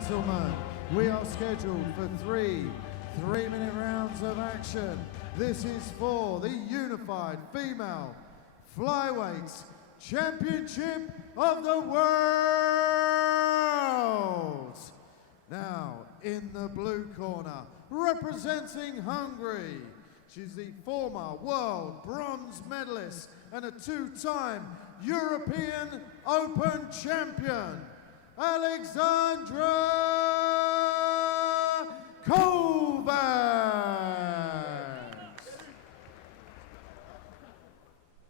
gentlemen, we are scheduled for three 3-minute rounds of action. This is for the Unified Female Flyweight Championship of the World. Now, in the blue corner, representing Hungary, she's the former world bronze medalist and a 2-time European Open champion, Alexandra Kovacs.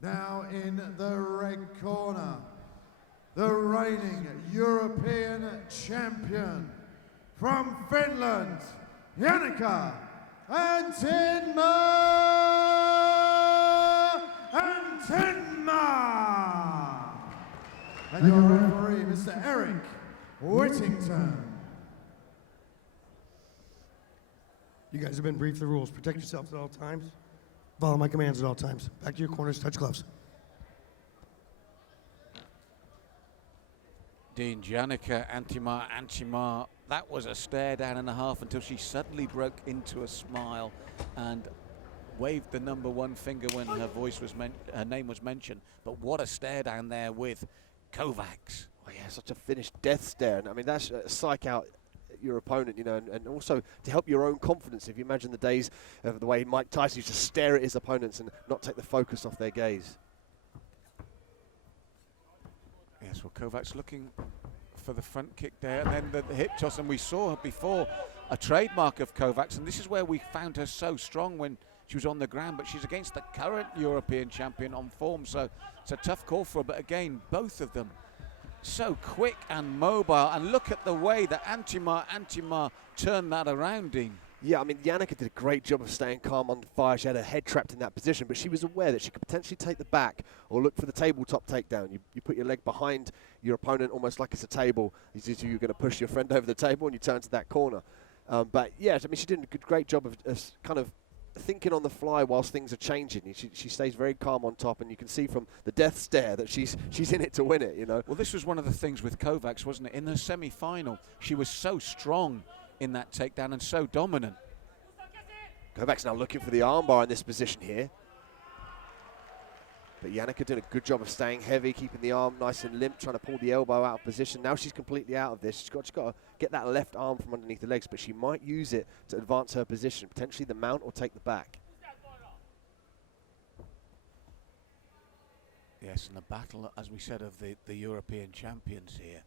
Now in the red corner, the reigning European champion from Finland, Janika Antinmaa. And your referee, Mr. Eric Whittington. You guys have been briefed the rules. Protect yourselves at all times. Follow my commands at all times. Back to your corners, touch gloves. Dean, Janika Antinmaa, that was a stare down and a half until she suddenly broke into a smile and waved the #1 finger when her name was mentioned. But what a stare down there with Kovacs. Oh yeah, such a finished death stare. And I mean, that's psych out your opponent, you know, and also to help your own confidence. If you imagine the days of the way Mike Tyson used to stare at his opponents and not take the focus off their gaze. Yes, well, Kovacs looking for the front kick there, and then the hip toss, and we saw her before, a trademark of Kovacs, and this is where we found her so strong when she was on the ground, but she's against the current European champion on form, so it's a tough call for her. But again, both of them so quick and mobile, and look at the way that Antinmaa turned that around, Dean. Yeah, I mean, Janika did a great job of staying calm on fire. She had her head trapped in that position, but she was aware that she could potentially take the back or look for the tabletop takedown. You put your leg behind your opponent almost like it's a table. You're going to push your friend over the table and you turn to that corner. But yeah, I mean, she did a great job of kind of thinking on the fly whilst things are changing. She stays very calm on top, and you can see from the death stare that she's in it to win it, you know. Well, this was one of the things with Kovacs, wasn't it? In the semi-final, she was so strong in that takedown and so dominant. Kovacs now looking for the armbar in this position here. But Janika did a good job of staying heavy, keeping the arm nice and limp, trying to pull the elbow out of position. Now she's completely out of this. She's got to get that left arm from underneath the legs, but she might use it to advance her position, potentially the mount or take the back. Yes, and the battle, as we said, of the European champions here.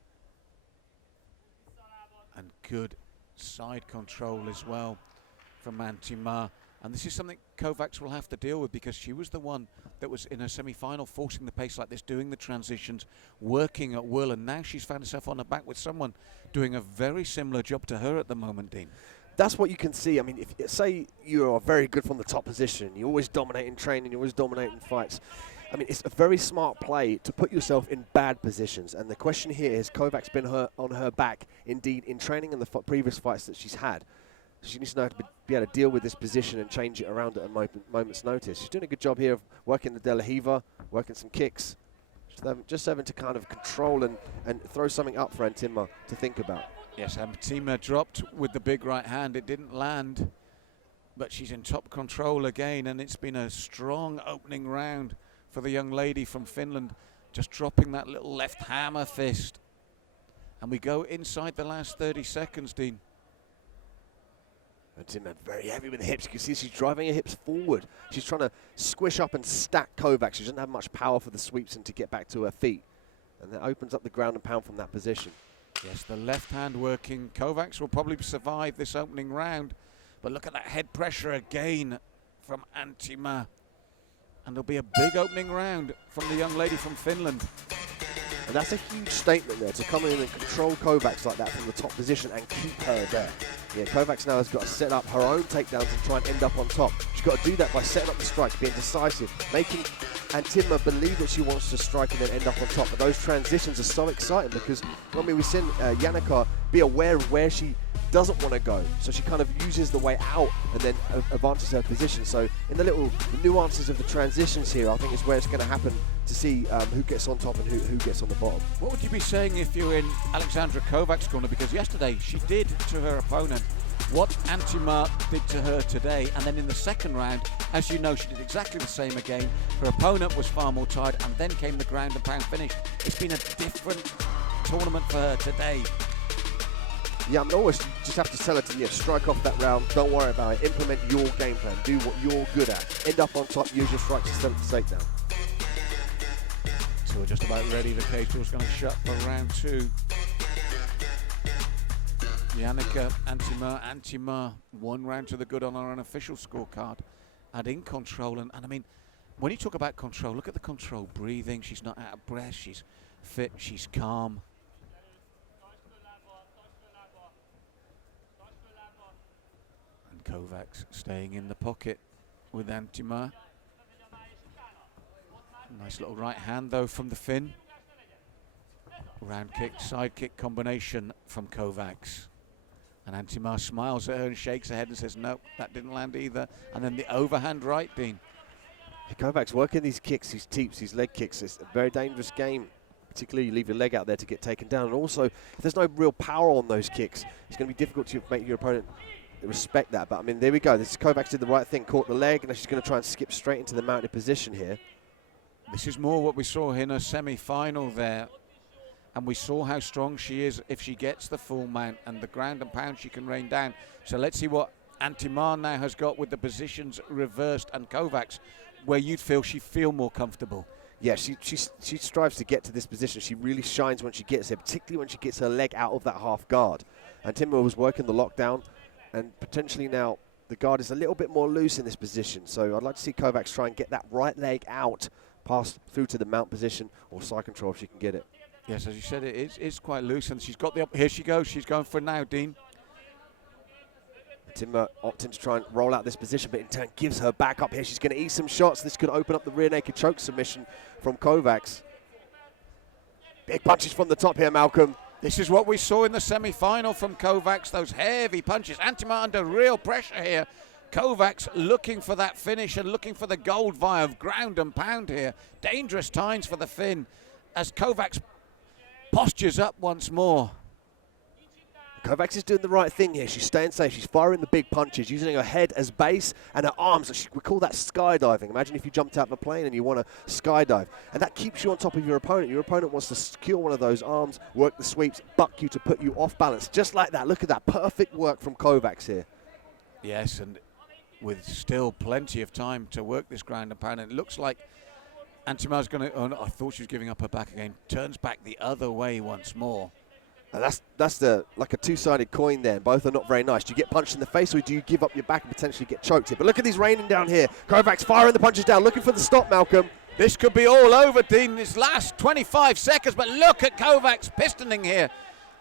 And good side control as well from Antinmaa. And this is something Kovacs will have to deal with, because she was the one that was in her semi-final forcing the pace like this, doing the transitions, working at will, and now she's found herself on her back with someone doing a very similar job to her at the moment, Dean. That's what you can see. I mean, if say you are very good from the top position, you always dominate in training, you always dominate in fights. I mean, it's a very smart play to put yourself in bad positions. And the question here is, Kovacs been on her back, indeed, in training and the previous fights that she's had. She needs to know how to be able to deal with this position and change it around at a moment's notice. She's doing a good job here of working the De La Hiva, working some kicks, just having to kind of control and throw something up for Antinmaa to think about. Yes, Antinmaa dropped with the big right hand. It didn't land, but she's in top control again, and it's been a strong opening round for the young lady from Finland, just dropping that little left hammer fist. And we go inside the last 30 seconds, Dean. Antinmaa very heavy with the hips. You can see she's driving her hips forward. She's trying to squish up and stack Kovacs. She doesn't have much power for the sweeps and to get back to her feet. And that opens up the ground and pound from that position. Yes, the left hand working. Kovacs will probably survive this opening round. But look at that head pressure again from Antinmaa. And there'll be a big opening round from the young lady from Finland. And that's a huge statement there, to come in and control Kovacs like that from the top position and keep her there. Yeah, Kovacs now has got to set up her own takedowns and try and end up on top. She's got to do that by setting up the strikes, being decisive, making Antinmaa believe that she wants to strike and then end up on top. But those transitions are so exciting, because I mean, we've seen Janika be aware of where she doesn't want to go. So she kind of uses the way out and then advances her position. So in the nuances of the transitions here, I think is where it's going to happen to see who gets on top and who gets on the bottom. What would you be saying if you're in Alexandra Kovacs' corner? Because yesterday she did to her opponent what Antinmaa did to her today, and then in the second round, as you know, she did exactly the same again. Her opponent was far more tired, and then came the ground and pound finish. It's been a different tournament for her today. Yeah, I mean, always just have to tell her to strike off that round. Don't worry about it. Implement your game plan. Do what you're good at. End up on top. Use your strikes instead of the takedown. So we're just about ready. The cage door's going to shut for round 2. Janika, Antinmaa, 1 round to the good on our unofficial scorecard. And in control. And I mean, when you talk about control, look at the control. Breathing. She's not out of breath. She's fit. She's calm. And Kovacs staying in the pocket with Antinmaa. Nice little right hand though from the Finn. Round kick, side kick combination from Kovacs. And Antinmaa smiles at her and shakes her head and says, nope, that didn't land either. And then the overhand right, Dean. Kovacs working these kicks, these teeps, these leg kicks. It's a very dangerous game. Particularly you leave your leg out there to get taken down. And also, if there's no real power on those kicks, it's going to be difficult to make your opponent respect that. But I mean, there we go. Kovacs did the right thing, caught the leg, and she's going to try and skip straight into the mounted position here. This is more what we saw in her semi-final there. And we saw how strong she is if she gets the full mount, and the ground and pound she can rain down. So let's see what Antinmaa now has got with the positions reversed, and Kovacs, where you'd feel more comfortable. Yeah, she strives to get to this position. She really shines when she gets there, particularly when she gets her leg out of that half guard. Antinmaa was working the lockdown, and potentially now the guard is a little bit more loose in this position. So I'd like to see Kovacs try and get that right leg out, pass through to the mount position or side control if she can get it. Yes, as you said, it is quite loose, and she's got the here she goes. She's going for it now, Dean. Antinmaa opting to try and roll out this position, but in turn gives her back up here. She's going to eat some shots. This could open up the rear naked choke submission from Kovacs. Big punches from the top here, Malcolm. This is what we saw in the semi-final from Kovacs, those heavy punches. Antinmaa under real pressure here. Kovacs looking for that finish and looking for the gold via ground and pound here. Dangerous times for the Finn as Kovacs postures up once more. Kovacs is doing the right thing here. She's staying safe. She's firing the big punches, using her head as base and her arms. We call that skydiving. Imagine if you jumped out of a plane and you want to skydive. And that keeps you on top of your opponent. Your opponent wants to secure one of those arms, work the sweeps, buck you to put you off balance. Just like that. Look at that. Perfect work from Kovacs here. Yes, and with still plenty of time to work this ground and pound. And it looks like Antinmaa's going to, oh no, I thought she was giving up her back again. Turns back the other way once more. And that's like a two-sided coin there. Both are not very nice. Do you get punched in the face or do you give up your back and potentially get choked here? But look at these raining down here. Kovacs firing the punches down, looking for the stop, Malcolm. This could be all over, Dean, this last 25 seconds. But look at Kovacs pistoning here.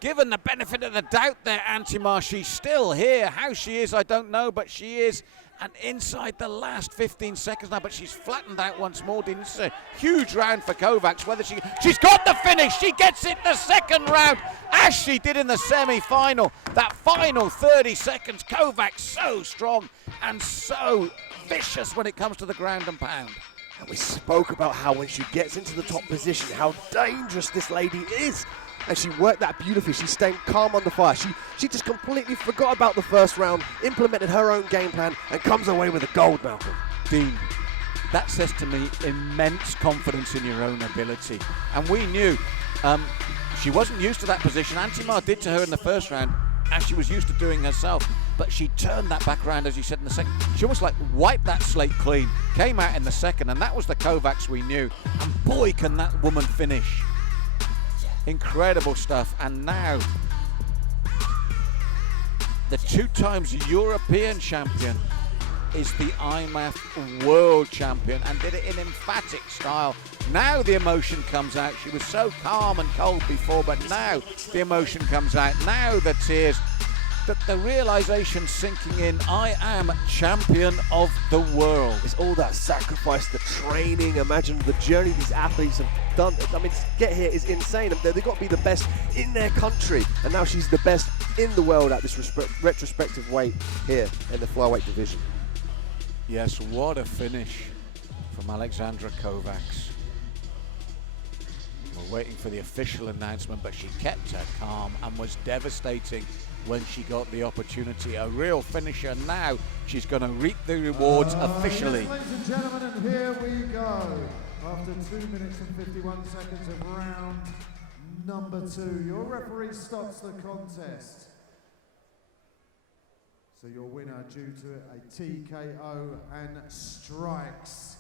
Given the benefit of the doubt there, Antinmaa, she's still here. How she is, I don't know, but she is. And inside the last 15 seconds now, but she's flattened out once more, Dean. This is a huge round for Kovacs. Whether she's got the finish. She gets it in the second round, as she did in the semi-final. That final 30 seconds, Kovacs so strong and so vicious when it comes to the ground and pound. And we spoke about how when she gets into the top position, how dangerous this lady is. And she worked that beautifully. She's staying calm under fire. She just completely forgot about the first round, implemented her own game plan, and comes away with a gold, Malcolm. Dean, that says to me immense confidence in your own ability. And we knew she wasn't used to that position. Antinmaa did to her in the first round, as she was used to doing herself. But she turned that back around, as you said, in the second. She almost like wiped that slate clean, came out in the second, and that was the Kovacs we knew. And boy, can that woman finish. Incredible stuff. And now the 2 times European champion is the IMMAF world champion and did it in emphatic style. Now the emotion comes out. She was so calm and cold before, but now the emotion comes out. Now the tears. the realization sinking in, I am champion of the world. It's all that sacrifice, the training. Imagine the journey these athletes have done. I mean, to get here is insane. They've got to be the best in their country, and now she's the best in the world at this retrospective weight here in the flyweight division. Yes, what a finish from Alexandra Kovacs. We're waiting for the official announcement, but she kept her calm and was devastating when she got the opportunity. A real finisher. Now she's going to reap the rewards officially. Yes, ladies and gentlemen, and here we go. After 2 minutes and 51 seconds of round number 2, your referee stops the contest. So your winner, due to a TKO and strikes,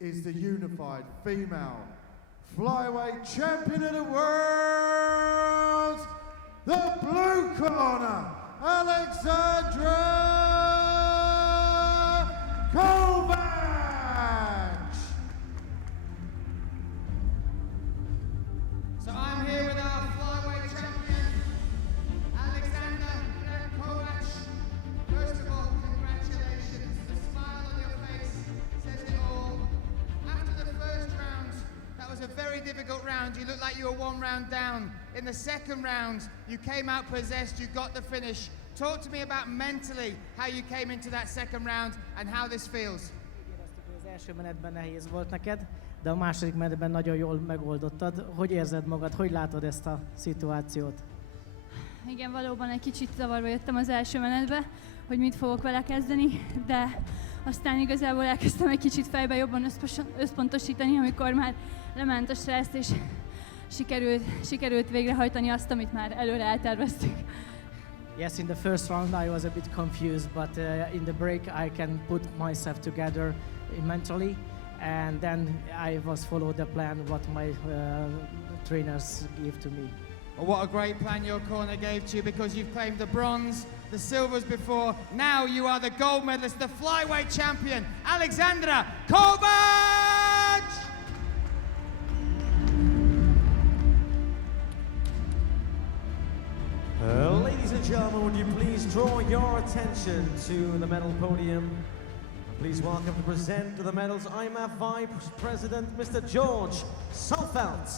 is the unified female flyweight champion of the world, the blue corner, Alexandra Kovacs. So I'm here with our flyweight champion, Alexandra Kovacs. First of all, congratulations. The smile on your face says it all. After the first round, that was a very difficult round. You looked like you were 1 round down. In the second round, you came out possessed, you got the finish. Talk to me about mentally how you came into that second round and how this feels. Éreztük, hogy az első menetben nehéz volt neked, de a második menetben nagyon jól megoldottad. Hogy érzed magad, hogy látod ezt a szituációt? Igen, valóban egy kicsit zavarba jöttem az első menetbe, hogy mit fogok vele kezdeni, de aztán igazából elkezdtem egy kicsit fejbe jobban összpontosítani, amikor már lement a stressz, és sikerült végrehajtani azt, amit már előre elterveztük. Yes, in the first round I was a bit confused, but in the break I can put myself together mentally, and then I was follow the plan what my trainers gave to me. Well, what a great plan your corner gave to you, because you've claimed the bronze, the silvers before. Now you are the gold medalist, the flyweight champion, Alexandra Kovacs! Ladies and gentlemen, would you please draw your attention to the medal podium? Please welcome to present the medals IMMAF Vice President, Mr. George Salfeld.